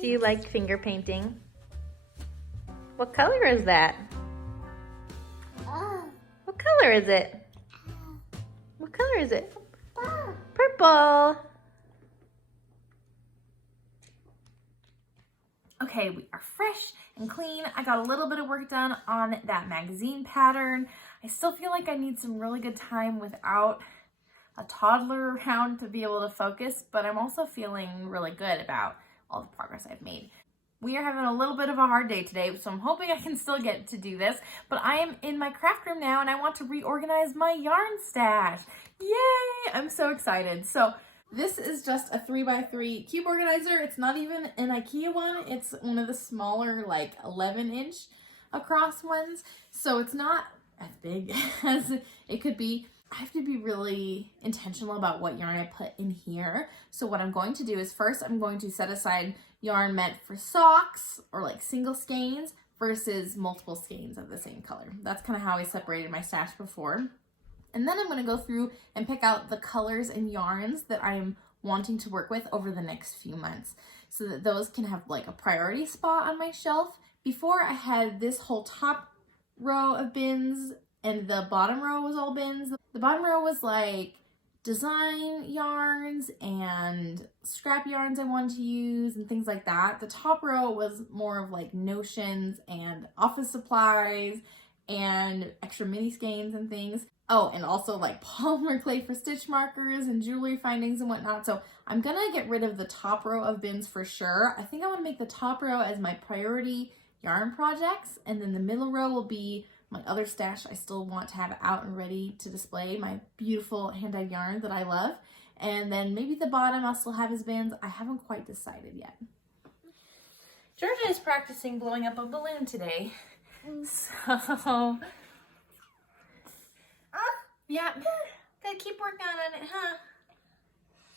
Do you like finger painting? What color is that? What color is it? What color is it? Purple. Okay, we are fresh and clean. I got a little bit of work done on that magazine pattern. I still feel like I need some really good time without a toddler around to be able to focus, but I'm also feeling really good about all the progress I've made. We are having a little bit of a hard day today, so I'm hoping I can still get to do this, but I am in my craft room now and I want to reorganize my yarn stash. Yay! I'm so excited. So this is just a 3x3 cube organizer. It's not even an IKEA one. It's one of the smaller, like 11-inch across ones. So it's not as big as it could be. I have to be really intentional about what yarn I put in here. So what I'm going to do is first I'm going to set aside yarn meant for socks or like single skeins versus multiple skeins of the same color. That's kind of how I separated my stash before. And then I'm going to go through and pick out the colors and yarns that I'm wanting to work with over the next few months so that those can have like a priority spot on my shelf. Before I had this whole top row of bins and the bottom row was all bins. The bottom row was like design yarns and scrap yarns I wanted to use and things like that. The top row was more of like notions and office supplies and extra mini skeins and things. Oh, and also like polymer clay for stitch markers and jewelry findings and whatnot. So I'm gonna get rid of the top row of bins for sure. I think I wanna make the top row as my priority yarn projects, and then the middle row will be my other stash I still want to have out and ready to display, my beautiful hand-dyed yarn that I love. And then maybe the bottom I'll still have as bins. I haven't quite decided yet. Georgia is practicing blowing up a balloon today. So, yeah, gotta keep working on it, huh?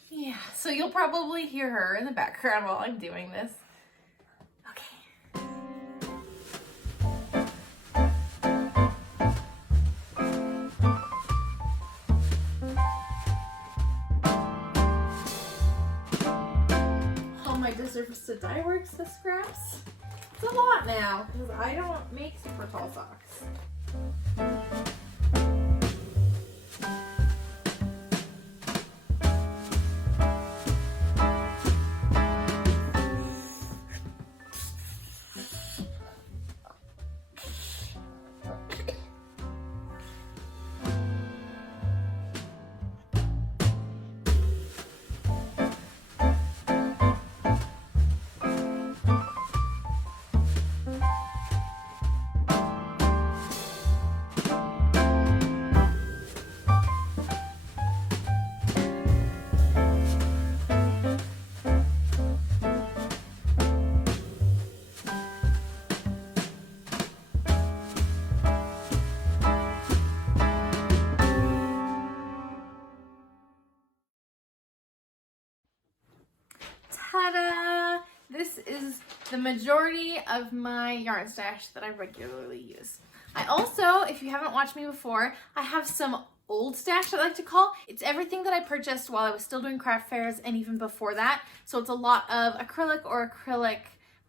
Yeah, so you'll probably hear her in the background while I'm doing this. Okay. All my deserves to dye works to scraps. It's a lot now because I don't make super tall socks. Ta-da! This is the majority of my yarn stash that I regularly use. I also, if you haven't watched me before, I have some old stash I like to call. It's everything that I purchased while I was still doing craft fairs and even before that. So it's a lot of acrylic or acrylic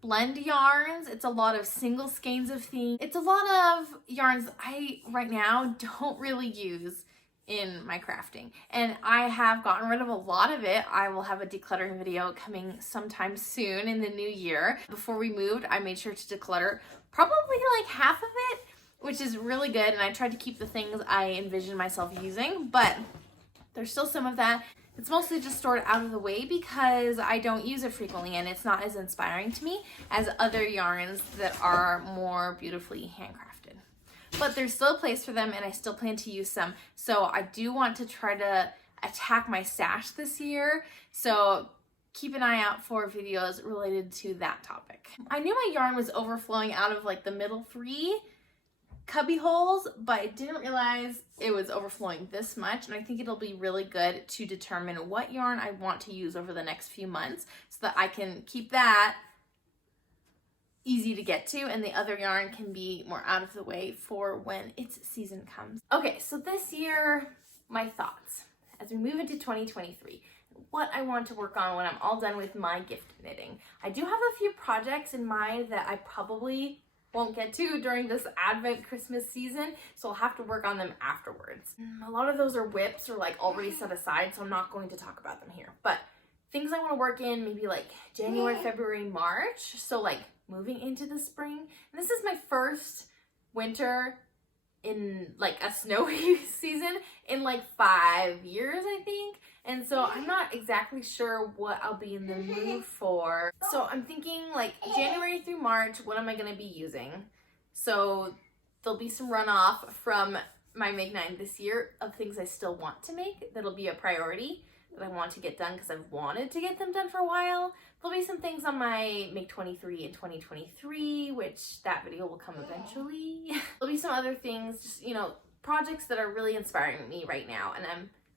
blend yarns. It's a lot of single skeins of things. It's a lot of yarns that I, right now, don't really use in my crafting, and I have gotten rid of a lot of it. I will have a decluttering video coming sometime soon in the new year. Before we moved, I made sure to declutter probably like half of it, which is really good, and I tried to keep the things I envision myself using, but there's still some of that. It's mostly just stored out of the way because I don't use it frequently and it's not as inspiring to me as other yarns that are more beautifully handcrafted. But there's still a place for them and I still plan to use some. So I do want to try to attack my stash this year. So keep an eye out for videos related to that topic. I knew my yarn was overflowing out of like the middle 3 cubby holes, but I didn't realize it was overflowing this much. And I think it'll be really good to determine what yarn I want to use over the next few months so that I can keep that easy to get to and the other yarn can be more out of the way for when its season comes. Okay, so this year, my thoughts as we move into 2023. what I want to work on when I'm all done with my gift knitting. I do have a few projects in mind that I probably won't get to during this Advent Christmas season, so I'll have to work on them afterwards. A lot of those are whips or like already set aside, so I'm not going to talk about them here. But things I want to work in maybe like January, February, March, so like moving into the spring. And this is my first winter in like a snowy season in like 5 years, I think. And so I'm not exactly sure what I'll be in the mood for. So I'm thinking like January through March, what am I going to be using? So there'll be some runoff from my Make 9 this year of things I still want to make. That'll be a priority that I want to get done because I've wanted to get them done for a while. There'll be some things on my Make 23 in 2023, which that video will come eventually. There'll be some other things, just, you know, projects that are really inspiring me right now. And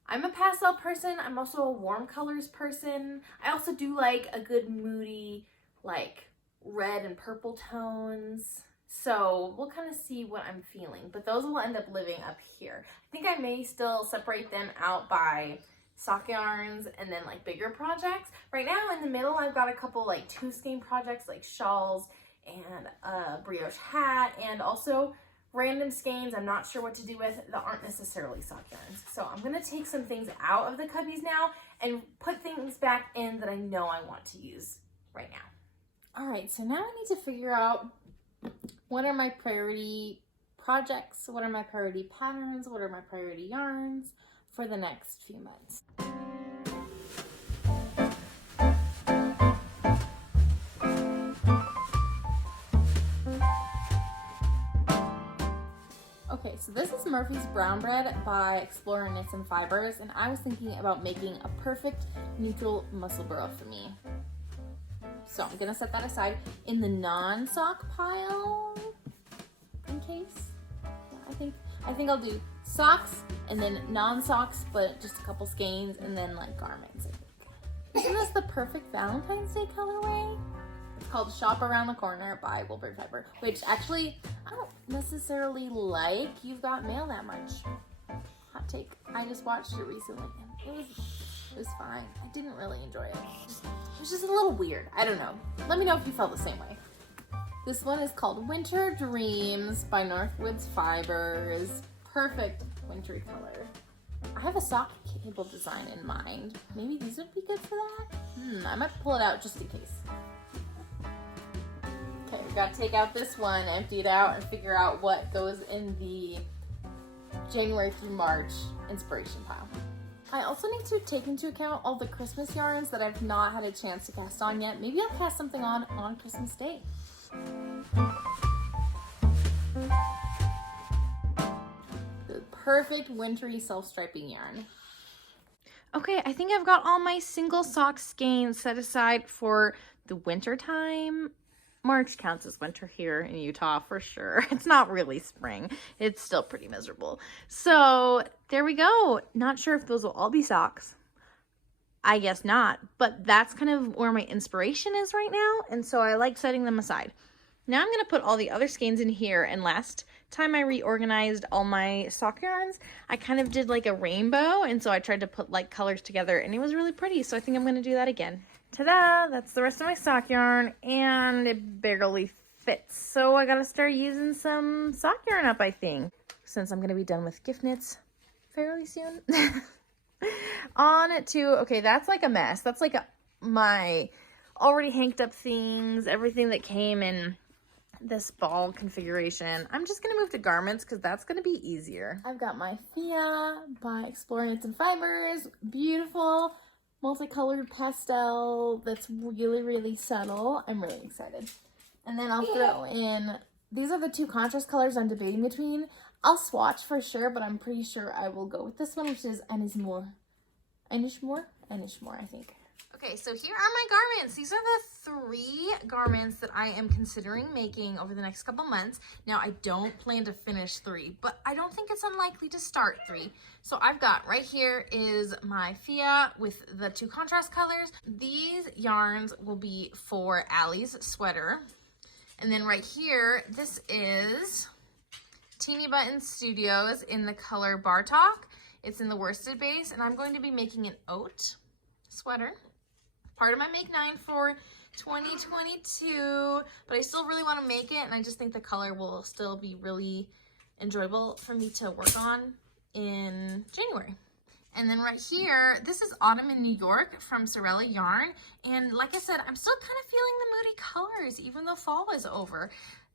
I'm a pastel person. I'm also a warm colors person. I also do like a good moody, like red and purple tones. So we'll kind of see what I'm feeling, but those will end up living up here. I think I may still separate them out by sock yarns and then like bigger projects. Right now in the middle, I've got a couple like 2 skein projects like shawls and a brioche hat and also random skeins I'm not sure what to do with that aren't necessarily sock yarns. So I'm gonna take some things out of the cubbies now and put things back in that I know I want to use right now. All right, so now I need to figure out what are my priority projects, what are my priority patterns, what are my priority yarns for the next few months. Okay, so this is Murphy's Brown Bread by Explorer Knits and Fibers, and I was thinking about making a perfect neutral muscle burrow for me. So I'm gonna set that aside in the non-sock pile in case. Yeah, I think I'll do socks and then non-socks, but just a couple skeins and then like garments, I think. Isn't this the perfect Valentine's Day colorway? It's called Shop Around the Corner by Woolberry Fiber, which actually I don't necessarily like You've Got Mail that much. Hot take. I just watched it recently and it was fine. I didn't really enjoy it. It was just a little weird. I don't know. Let me know if you felt the same way. This one is called Winter Dreams by Northwoods Fibers. Perfect wintry color. I have a sock cable design in mind. Maybe these would be good for that? I might pull it out just in case. Okay, we gotta take out this one, empty it out, and figure out what goes in the January through March inspiration pile. I also need to take into account all the Christmas yarns that I've not had a chance to cast on yet. Maybe I'll cast something on Christmas Day. The perfect wintry self-striping yarn. Okay, I think I've got all my single sock skeins set aside for the winter time. March counts as winter here in Utah for sure. It's not really spring. It's still pretty miserable. So there we go. Not sure if those will all be socks. I guess not, but that's kind of where my inspiration is right now. And so I like setting them aside. Now I'm going to put all the other skeins in here. And last time I reorganized all my sock yarns, I kind of did like a rainbow. And so I tried to put like colors together and it was really pretty. So I think I'm going to do that again. Ta-da! That's the rest of my sock yarn and it barely fits. So I got to start using some sock yarn up, I think, since I'm going to be done with gift knits fairly soon. On to, okay, that's like a mess. That's like my already hanked up things, everything that came in this ball configuration. I'm just gonna move to garments because that's gonna be easier. I've got my Fia by Explorer Knits and Fibers. Beautiful multicolored pastel that's really, really subtle. I'm really excited. And then I'll throw in, these are the 2 contrast colors I'm debating between. I'll swatch for sure, but I'm pretty sure I will go with this one, which is Enishmore, I think. Okay, so here are my garments. These are the 3 garments that I am considering making over the next couple months. Now, I don't plan to finish 3, but I don't think it's unlikely to start 3. So I've got right here is my Fia with the 2 contrast colors. These yarns will be for Allie's sweater. And then right here, this is Teeny Button Studios in the color Bartok. It's in the worsted base, and I'm going to be making an oat. sweater. Part of my Make 9 for 2022, but I still really want to make it, and I just think the color will still be really enjoyable for me to work on in January. And then right here, this is Autumn in New York from Sorella Yarn. And like I said, I'm still kind of feeling the moody colors, even though fall is over.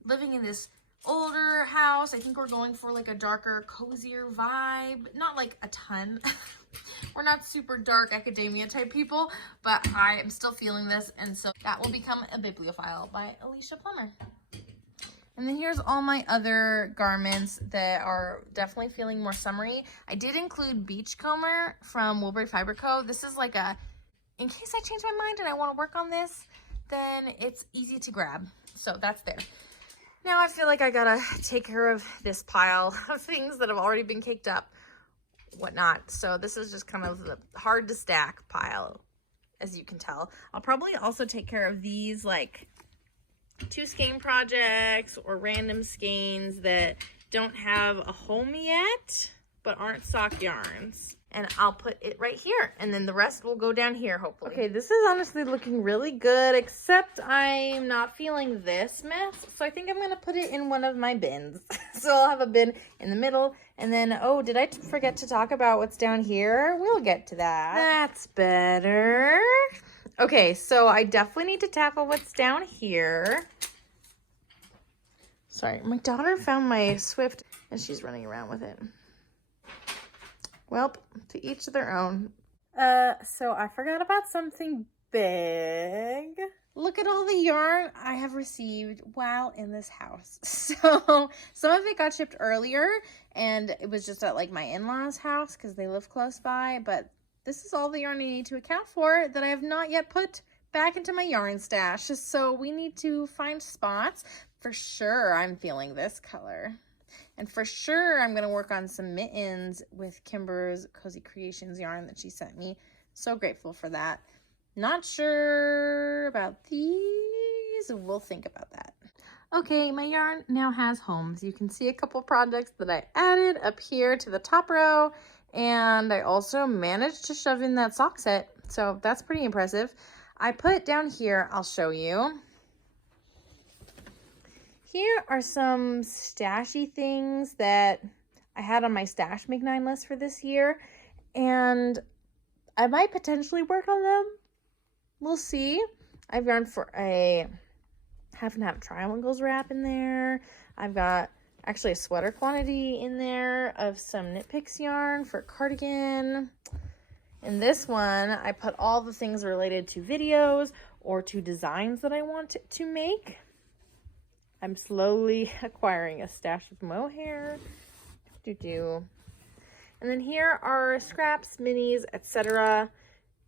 Living in this older house, I think we're going for like a darker, cozier vibe. Not like a ton. We're not super dark academia type people, but I am still feeling this. And so that will become a bibliophile by Alicia Plummer. And then here's all my other garments that are definitely feeling more summery. I did include Beachcomber from Woolbury Fiber Co. This is like a, in case I change my mind and I want to work on this, then it's easy to grab. So that's there. Now I feel like I gotta take care of this pile of things that have already been caked up, whatnot. So this is just kind of the hard to stack pile, as you can tell. I'll probably also take care of these like 2 skein projects or random skeins that don't have a home yet, but aren't sock yarns. And I'll put it right here, and then the rest will go down here, hopefully. Okay, this is honestly looking really good, except I'm not feeling this mess, so I think I'm gonna put it in one of my bins. So I'll have a bin in the middle, and then, oh, did I forget to talk about what's down here? We'll get to that. That's better. Okay, so I definitely need to tackle what's down here. Sorry, my daughter found my Swift, and she's running around with it. Well, to each their own. So I forgot about something big. Look at all the yarn I have received while in this house. So some of it got shipped earlier, and it was just at like my in-laws' house because they live close by, but this is all the yarn I need to account for that I have not yet put back into my yarn stash. So we need to find spots. For sure, I'm feeling this color. And for sure, I'm going to work on some mittens with Kimber's Cozy Creations yarn that she sent me. So grateful for that. Not sure about these. We'll think about that. Okay, my yarn now has homes. You can see a couple projects that I added up here to the top row. And I also managed to shove in that sock set. So that's pretty impressive. I put down here, I'll show you. Here are some stashy things that I had on my stash Make 9 list for this year, and I might potentially work on them. We'll see. I've yarned for a half and half triangles wrap in there. I've got actually a sweater quantity in there of some Knit Picks yarn for a cardigan. In this one, I put all the things related to videos or to designs that I want to make. I'm slowly acquiring a stash of mohair. And then here are scraps, minis, etc.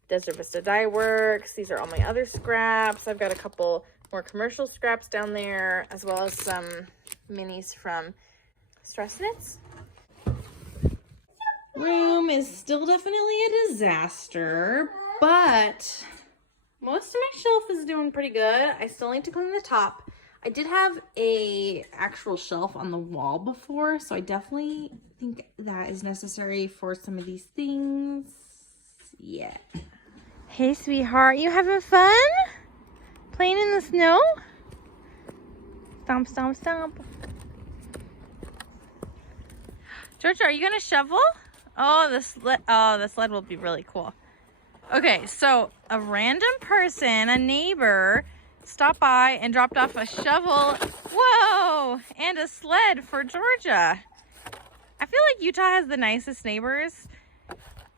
Desert Vista Dye Works. These are all my other scraps. I've got a couple more commercial scraps down there, as well as some minis from Stress Knits. Room is still definitely a disaster, but most of my shelf is doing pretty good. I still need to clean the top. I did have a actual shelf on the wall before, so I definitely think that is necessary for some of these things. Yeah. Hey, sweetheart, you having fun? Playing in the snow? Stomp, stomp, stomp. Georgia, are you gonna shovel? Oh, the sled will be really cool. Okay, so a random person, a neighbor, stopped by and dropped off a shovel, whoa, and a sled for Georgia. I feel like Utah has the nicest neighbors.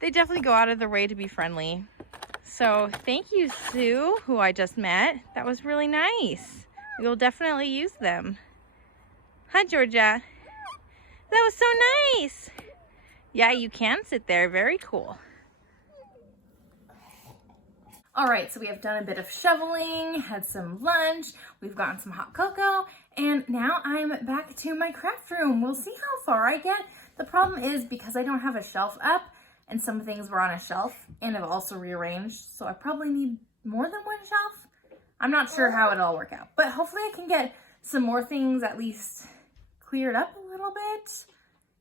They definitely go out of their way to be friendly. So thank you, Sue, who I just met. That was really nice. We'll definitely use them. Hi, Georgia. That was so nice. Yeah, you can sit there. Very cool. All right, so we have done a bit of shoveling, had some lunch, we've gotten some hot cocoa, and now I'm back to my craft room. We'll see how far I get. The problem is because I don't have a shelf up, and some things were on a shelf, and I've also rearranged, so I probably need more than one shelf. I'm not sure how it'll all work out, but hopefully I can get some more things at least cleared up a little bit,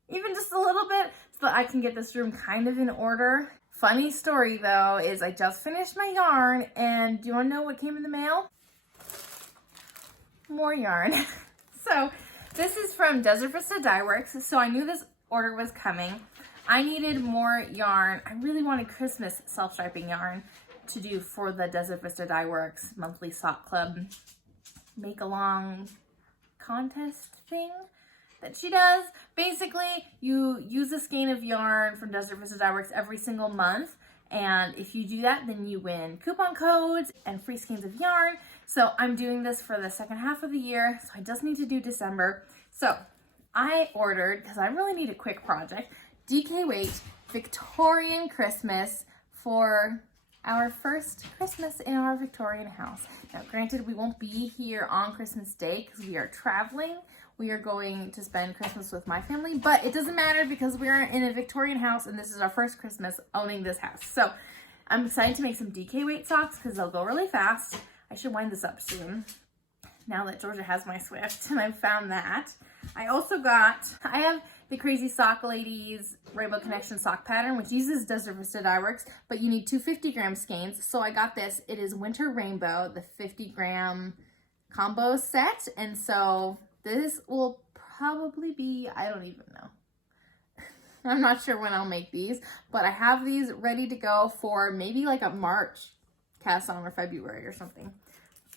even just a little bit, so that I can get this room kind of in order. funny story though is I just finished my yarn, and do you want to know what came in the mail? More yarn. So this is from Desert Vista Dye Works. So I knew this order was coming. I needed more yarn. I really wanted Christmas self-striping yarn to do for the Desert Vista Dye Works monthly sock club make along contest thing that she does. Basically, you use a skein of yarn from Desert Vista Dye Works every single month, and if you do that, then you win coupon codes and free skeins of yarn. So I'm doing this for the second half of the year, so I just need to do December. So I ordered, because I really need a quick project, DK Weight Victorian Christmas for our first Christmas in our Victorian house. Now, granted, we won't be here on Christmas Day because we are traveling. We are going to spend Christmas with my family, but it doesn't matter because we are in a Victorian house and this is our first Christmas owning this house. So I'm excited to make some DK Weight socks because they'll go really fast. I should wind this up soon now that Georgia has my Swift and I've found that. I have the Crazy Sock Ladies Rainbow Connection sock pattern, which uses Desert Vista Dye Works, but you need two 50-gram skeins. So I got this. It is Winter Rainbow, the 50-gram combo set. And so this will probably be, I don't even know. I'm not sure when I'll make these, but I have these ready to go for maybe like a March cast on or February or something.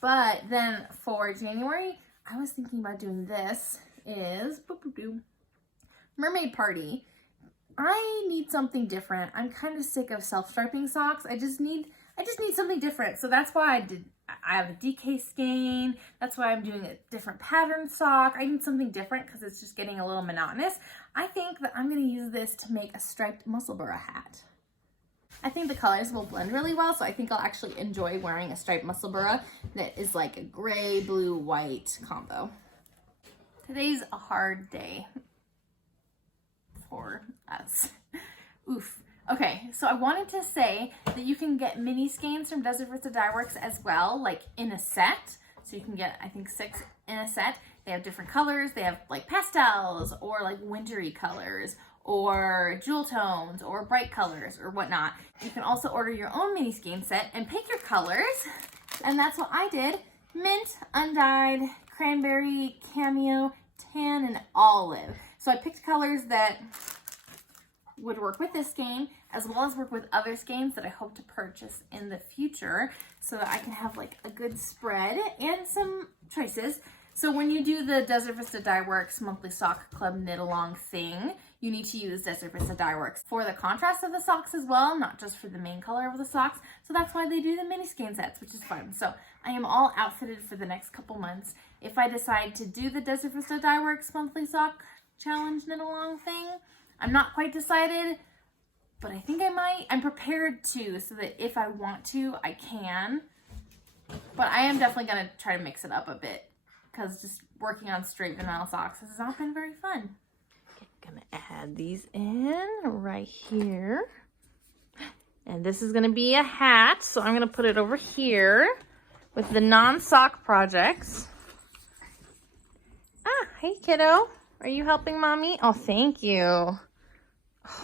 But then for January, I was thinking about doing this is Mermaid Party. I need something different. I'm kind of sick of self-striping socks. I just need something different. So that's why I have a DK skein. That's why I'm doing a different pattern sock. I need something different because it's just getting a little monotonous. I think that I'm going to use this to make a striped Musselburgh hat. I think the colors will blend really well, so I think I'll actually enjoy wearing a striped Musselburgh that is like a gray, blue, white combo. Today's a hard day for us. Oof. Okay, so I wanted to say that you can get mini skeins from Desert Vista Dye Works as well, like in a set. So you can get, I think, 6 in a set. They have different colors. They have like pastels or like wintry colors or jewel tones or bright colors or whatnot. You can also order your own mini skein set and pick your colors. And that's what I did. Mint, undyed, cranberry, cameo, tan, and olive. So I picked colors that would work with this skein as well as work with other skeins that I hope to purchase in the future so that I can have like a good spread and some choices. So when you do the Desert Vista Dye Works monthly sock club knit along thing, you need to use Desert Vista Dye Works for the contrast of the socks as well, not just for the main color of the socks. So that's why they do the mini skein sets, which is fun. So I am all outfitted for the next couple months. If I decide to do the Desert Vista Dye Works monthly sock challenge knit along thing, I'm not quite decided, but I think I might. I'm prepared to, so that if I want to, I can. But I am definitely going to try to mix it up a bit because just working on straight vanilla socks has not been very fun. I'm going to add these in right here. And this is going to be a hat, so I'm going to put it over here with the non-sock projects. Ah, hey kiddo. Are you helping mommy? Oh, thank you.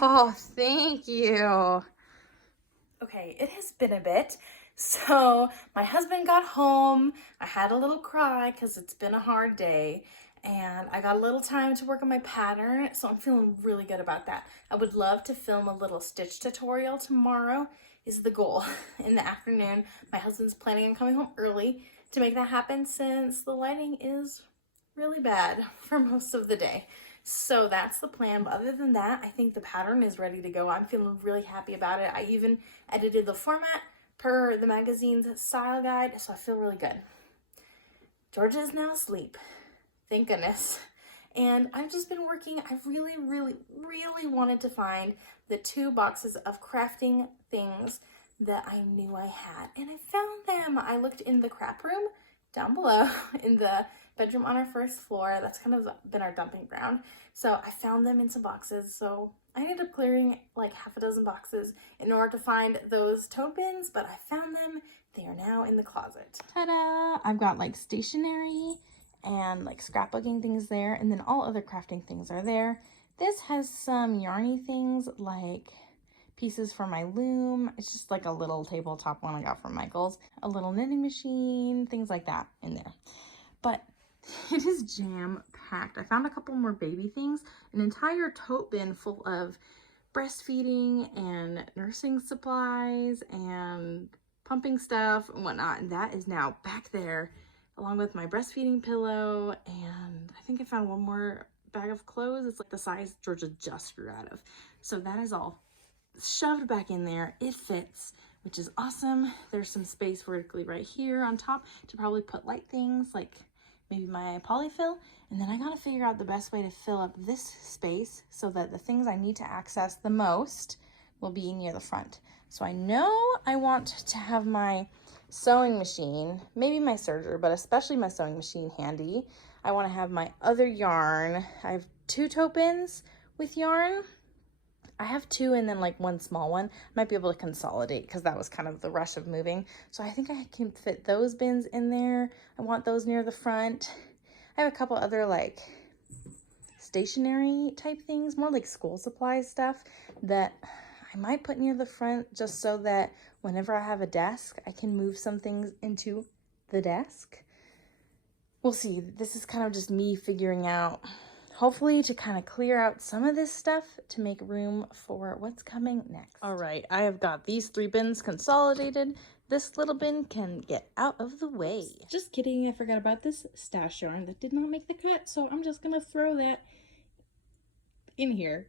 Oh, thank you. Okay, it has been a bit. So my husband got home. I had a little cry because it's been a hard day. And I got a little time to work on my pattern. So I'm feeling really good about that. I would love to film a little stitch tutorial tomorrow is the goal in the afternoon. My husband's planning on coming home early to make that happen since the lighting is really bad for most of the day. So that's the plan. But other than that, I think the pattern is ready to go. I'm feeling really happy about it. I even edited the format per the magazine's style guide, so I feel really good. Georgia is now asleep. Thank goodness. And I've just been working. I really, really, really wanted to find the 2 boxes of crafting things that I knew I had. And I found them. I looked in the crap room down below in the bedroom on our first floor. That's kind of been our dumping ground. So I found them in some boxes. So I ended up clearing like half a dozen boxes in order to find those tote bins, but I found them. They are now in the closet. Ta-da! I've got like stationery and like scrapbooking things there, and then all other crafting things are there. This has some yarny things like pieces for my loom. It's just like a little tabletop one I got from Michael's. A little knitting machine, things like that in there. But it is jam-packed. I found a couple more baby things, an entire tote bin full of breastfeeding and nursing supplies and pumping stuff and whatnot. And that is now back there along with my breastfeeding pillow. And I think I found one more bag of clothes. It's like the size Georgia just grew out of. So that is all shoved back in there. It fits, which is awesome. There's some space vertically right here on top to probably put light things like maybe my polyfill. And then I gotta figure out the best way to fill up this space so that the things I need to access the most will be near the front. So I know I want to have my sewing machine, maybe my serger, but especially my sewing machine handy. I want to have my other yarn. I have 2 tote bins with yarn. I have 2 and then like one small one. Might be able to consolidate because that was kind of the rush of moving. So I think I can fit those bins in there. I want those near the front. I have a couple other like stationery type things, more like school supplies stuff that I might put near the front just so that whenever I have a desk, I can move some things into the desk. We'll see. This is kind of just me figuring out, hopefully to kind of clear out some of this stuff to make room for what's coming next. All right, I have got these 3 bins consolidated. This little bin can get out of the way. Just kidding, I forgot about this stash yarn that did not make the cut, so I'm just gonna throw that in here.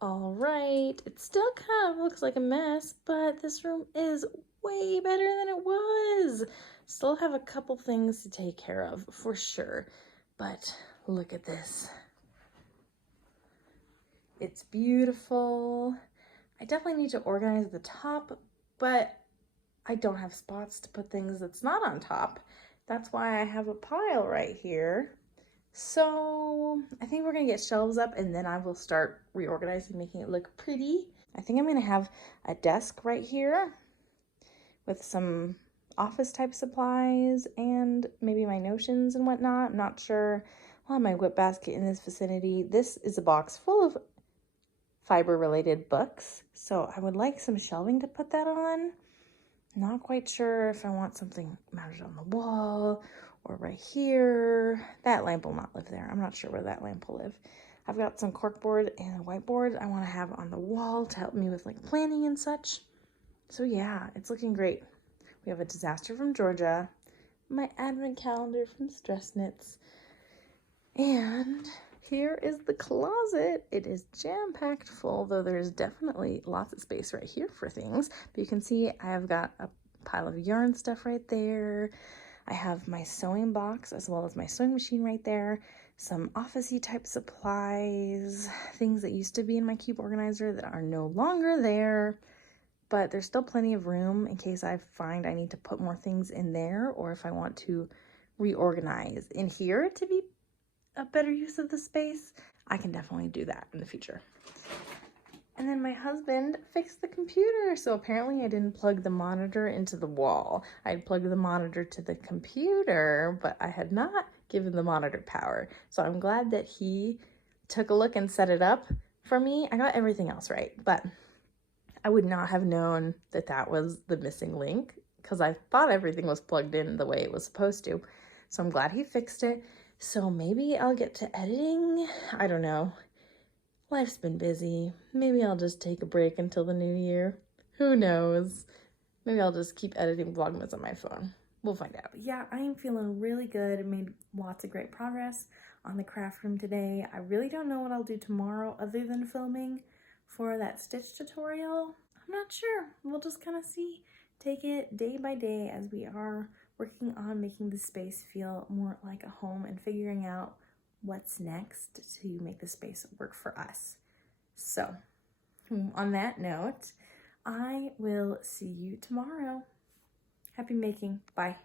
All right, it still kind of looks like a mess, but this room is way better than it was. Still have a couple things to take care of for sure, but look at this. It's beautiful. I definitely need to organize the top, but I don't have spots to put things that's not on top. That's why I have a pile right here. So I think we're gonna get shelves up and then I will start reorganizing, making it look pretty. I think I'm gonna have a desk right here with some office type supplies and maybe my notions and whatnot. I'm not sure. I'll have my whip basket in this vicinity. This is a box full of fiber related books. So I would like some shelving to put that on. Not quite sure if I want something mounted on the wall or right here. That lamp will not live there. I'm not sure where that lamp will live. I've got some corkboard and a whiteboard I want to have on the wall to help me with like planning and such. So yeah, it's looking great. We have a disaster from Georgia, my advent calendar from Stress Knits, and here is the closet. It is jam-packed full, though there's definitely lots of space right here for things. But you can see I have got a pile of yarn stuff right there. I have my sewing box as well as my sewing machine right there. Some office-y type supplies, things that used to be in my cube organizer that are no longer there. But there's still plenty of room in case I find I need to put more things in there or if I want to reorganize in here to be a better use of the space. I can definitely do that in the future. And then my husband fixed the computer. So apparently I didn't plug the monitor into the wall. I had plugged the monitor to the computer, but I had not given the monitor power. So I'm glad that he took a look and set it up for me. I got everything else right, but I would not have known that that was the missing link because I thought everything was plugged in the way it was supposed to. So I'm glad he fixed it. So maybe I'll get to editing. I don't know. Life's been busy. Maybe I'll just take a break until the new year. Who knows? Maybe I'll just keep editing Vlogmas on my phone. We'll find out. Yeah, I am feeling really good. I made lots of great progress on the craft room today. I really don't know what I'll do tomorrow other than filming for that stitch tutorial. I'm not sure. We'll just kind of see. Take it day by day as we are working on making the space feel more like a home and figuring out what's next to make the space work for us. So, on that note, I will see you tomorrow. Happy making. Bye.